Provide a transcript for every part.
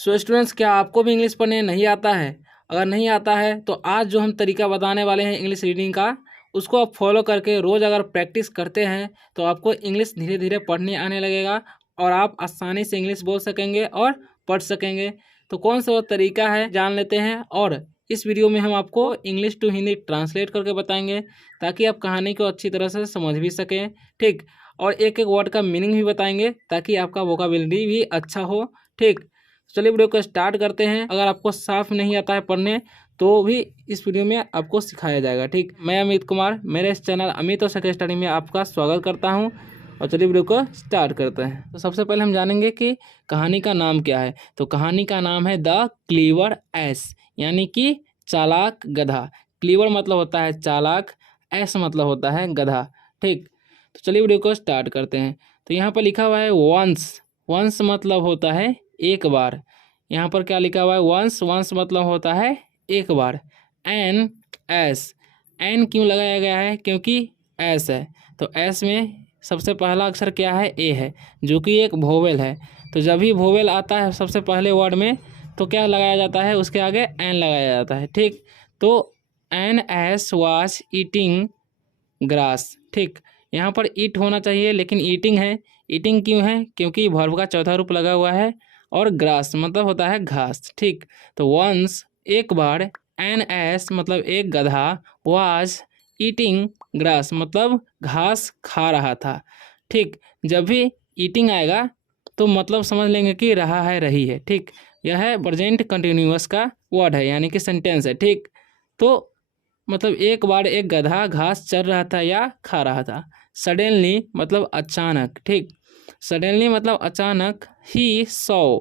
So students, क्या आपको भी इंग्लिश पढ़ने नहीं आता है? अगर नहीं आता है तो आज जो हम तरीका बताने वाले हैं इंग्लिश रीडिंग का, उसको आप फॉलो करके रोज़ अगर प्रैक्टिस करते हैं तो आपको इंग्लिश धीरे धीरे पढ़ने आने लगेगा और आप आसानी से इंग्लिश बोल सकेंगे और पढ़ सकेंगे। तो कौन सा वो तरीका है जान लेते हैं, और इस वीडियो में हम आपको इंग्लिश टू हिंदी ट्रांसलेट करके बताएंगे ताकि आप कहानी को अच्छी तरह से समझ भी सकें। ठीक, और एक एक वर्ड का मीनिंग भी बताएंगे ताकि आपका वोकाबुलरी भी अच्छा हो। ठीक, चलिए वीडियो को स्टार्ट करते हैं। अगर आपको साफ नहीं आता है पढ़ने तो भी इस वीडियो में आपको सिखाया जाएगा। ठीक, मैं अमित कुमार, मेरे इस चैनल अमित और सके स्टडी में आपका स्वागत करता हूं। और चलिए वीडियो को स्टार्ट करते हैं। तो सबसे पहले हम जानेंगे कि कहानी का नाम क्या है। तो कहानी का नाम है द क्लीवर एस, यानी कि चालाक गधा। क्लीवर मतलब होता है चालाक, एस मतलब होता है गधा। ठीक, तो चलिए वीडियो को स्टार्ट करते हैं। तो यहाँ पर लिखा हुआ है वंस। वंस मतलब होता है एक बार। यहाँ पर क्या लिखा हुआ है? वंस। वंस मतलब होता है एक बार। एन एस, एन क्यों लगाया गया है? क्योंकि एस है। तो एस में सबसे पहला अक्षर क्या है? ए है, जो कि एक वोवेल है। तो जब भी वोवेल आता है सबसे पहले वर्ड में तो क्या लगाया जाता है? उसके आगे एन लगाया जाता है। ठीक, तो an ass was eating grass. ठीक, यहाँ पर ईट होना चाहिए लेकिन ईटिंग है। ईटिंग क्यों है? क्योंकि वर्ब का चौथा रूप लगा हुआ है और ग्रास मतलब होता है घास। ठीक, तो वंस एक बार, एन एस मतलब एक गधा, वाज ईटिंग ग्रास मतलब घास खा रहा था। ठीक, जब भी ईटिंग आएगा तो मतलब समझ लेंगे कि रहा है, रही है। ठीक, यह है प्रेजेंट कंटिन्यूअस का वर्ड है, यानी कि सेंटेंस है। ठीक, तो मतलब एक बार एक गधा घास चर रहा था या खा रहा था। सडनली मतलब अचानक। ठीक, सडनली मतलब अचानक। ही सॉ,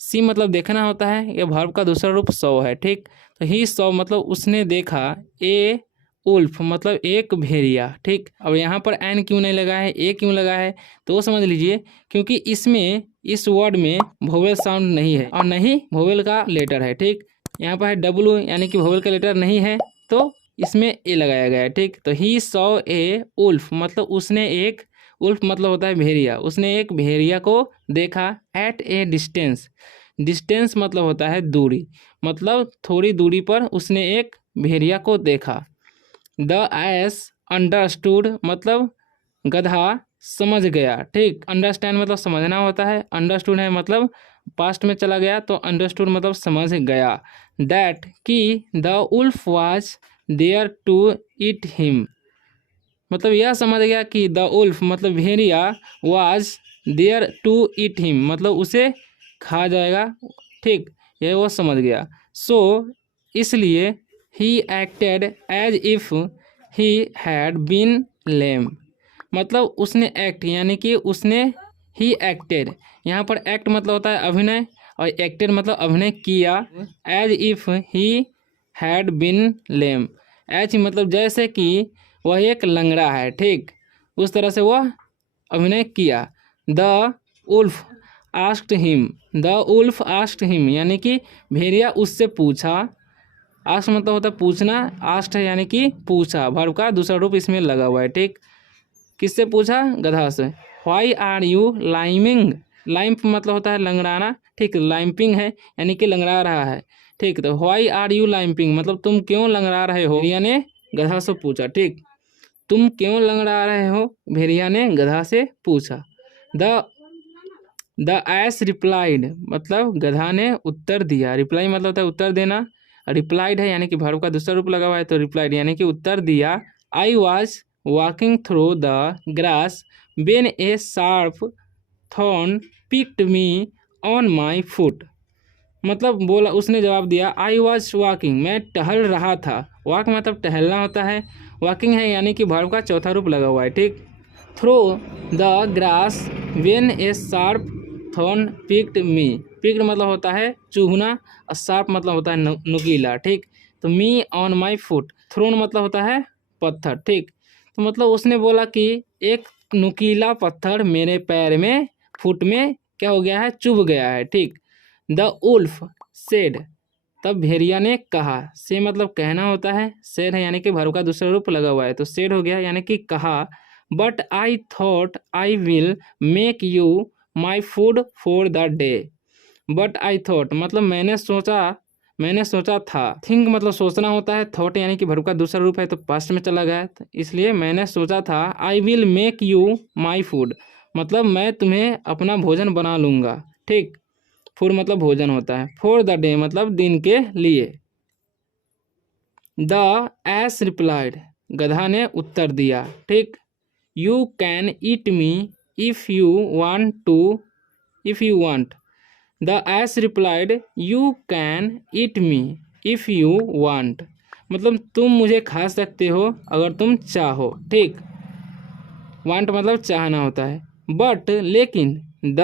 सी मतलब देखना होता है, यह वर्ब का दूसरा रूप सॉ है। ठीक, तो ही सॉ मतलब उसने देखा। ए उल्फ मतलब एक भेड़िया। ठीक, अब यहाँ पर एन क्यों नहीं लगा है, ए क्यों लगा है? तो वो समझ लीजिए, क्योंकि इसमें इस वर्ड में वोवेल साउंड नहीं है और नहीं वोवेल का लेटर है। ठीक, यहाँ पर है डब्लू, यानी कि वोवेल का लेटर नहीं है तो इसमें ए लगाया गया है। ठीक, तो ही सॉ ए उल्फ मतलब उसने एक, उल्फ मतलब होता है भेड़िया, उसने एक भेड़िया को देखा। एट ए डिस्टेंस, डिस्टेंस मतलब होता है दूरी, मतलब थोड़ी दूरी पर उसने एक भेड़िया को देखा। द एस अंडरस्टूड मतलब गधा समझ गया। ठीक, अंडरस्टैंड मतलब समझना होता है, अंडरस्टूड है मतलब पास्ट में चला गया तो अंडरस्टूड मतलब समझ गया। दैट कि the wolf was there to eat him मतलब यह समझ गया कि द उल्फ मतलब भेड़िया, was there to eat him मतलब उसे खा जाएगा। ठीक, यह वो समझ गया। सो इसलिए ही acted as if he had been lame मतलब उसने एक्ट, यानी कि उसने ही एक्टेड, यहाँ पर एक्ट मतलब होता है अभिनय और एक्टेड मतलब अभिनय किया। As if he had been lame, as मतलब जैसे कि वह एक लंगड़ा है। ठीक, उस तरह से वह अभिनय किया। The wolf asked him, the wolf asked him यानी कि भेड़िया उससे पूछा। आस्क मतलब होता है पूछना, आस्क्ड है यानी कि पूछा, वर्ब का दूसरा रूप इसमें लगा हुआ है। ठीक, किससे पूछा? गधा से। व्हाई आर यू लाइमिंग, लाइम्प मतलब होता है लंगड़ाना। ठीक, लाइम्पिंग है यानी कि लंगड़ा रहा है। ठीक, तो व्हाई आर यू लाइम्पिंग मतलब तुम क्यों लंगड़ा रहे हो, भेड़िया ने गधा से पूछा। ठीक, तुम क्यों लंगड़ा रहे हो, भेड़िया ने गधा से पूछा। द द एस रिप्लाइड मतलब गधा ने उत्तर दिया। रिप्लाई मतलब होता है उत्तर देना, रिप्लाइड है यानी कि वर्ब का दूसरा रूप लगा हुआ है तो रिप्लाइड यानी कि उत्तर दिया। I was walking through the grass when A sharp thorn picked me on my foot मतलब बोला, उसने जवाब दिया आई वॉज वॉकिंग मैं टहल रहा था। वॉक मतलब टहलना होता है, वॉकिंग है यानी कि वर्ब का चौथा रूप लगा हुआ है। ठीक, through the grass when A sharp thorn picked me, picked मतलब होता है चूहना और शार्प मतलब होता है नुकीला। ठीक, तो me on my foot, thorn मतलब होता है पत्थर। ठीक, तो मतलब उसने बोला कि एक नुकीला पत्थर मेरे पैर में, फुट में क्या हो गया है? चुभ गया है। ठीक, द उल्फ सेड तब भेड़िया ने कहा। से मतलब कहना होता है, सेड है यानी कि वर्ब का दूसरा रूप लगा हुआ है तो सेड हो गया यानी कि कहा। But I thought I will make you my food for the day but I thought मतलब मैंने सोचा था। थिंक मतलब सोचना होता है, थॉट यानी कि वर्ब का दूसरा रूप है तो पास्ट में चला गया, तो इसलिए मैंने सोचा था I will make you my food मतलब मैं तुम्हें अपना भोजन बना लूँगा। ठीक, फूड मतलब भोजन होता है। फॉर द डे मतलब दिन के लिए। द एस रिप्लाइड गधा ने उत्तर दिया। ठीक, you can eat me if you want to if you want. The ass replied you can eat me if you want मतलब तुम मुझे खा सकते हो अगर तुम चाहो। ठीक, वांट मतलब चाहना होता है। बट लेकिन the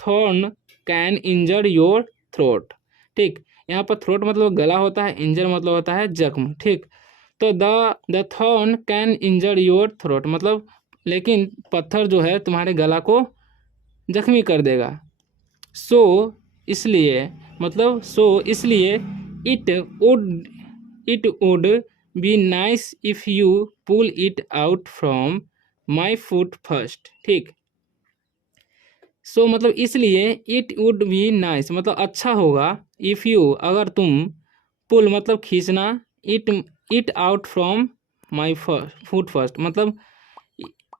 thorn can injure your throat. ठीक, यहाँ पर थ्रोट मतलब गला होता है, इंजर मतलब होता है जख्म। ठीक, तो the thorn can injure your throat मतलब लेकिन पत्थर जो है तुम्हारे गला को जख्मी कर देगा। सो इसलिए मतलब इसलिए it would be nice if you pull it out from my foot first. ठीक, मतलब इसलिए इट वुड बी नाइस मतलब अच्छा होगा इफ़ यू अगर तुम पुल मतलब खींचना it out from my foot first मतलब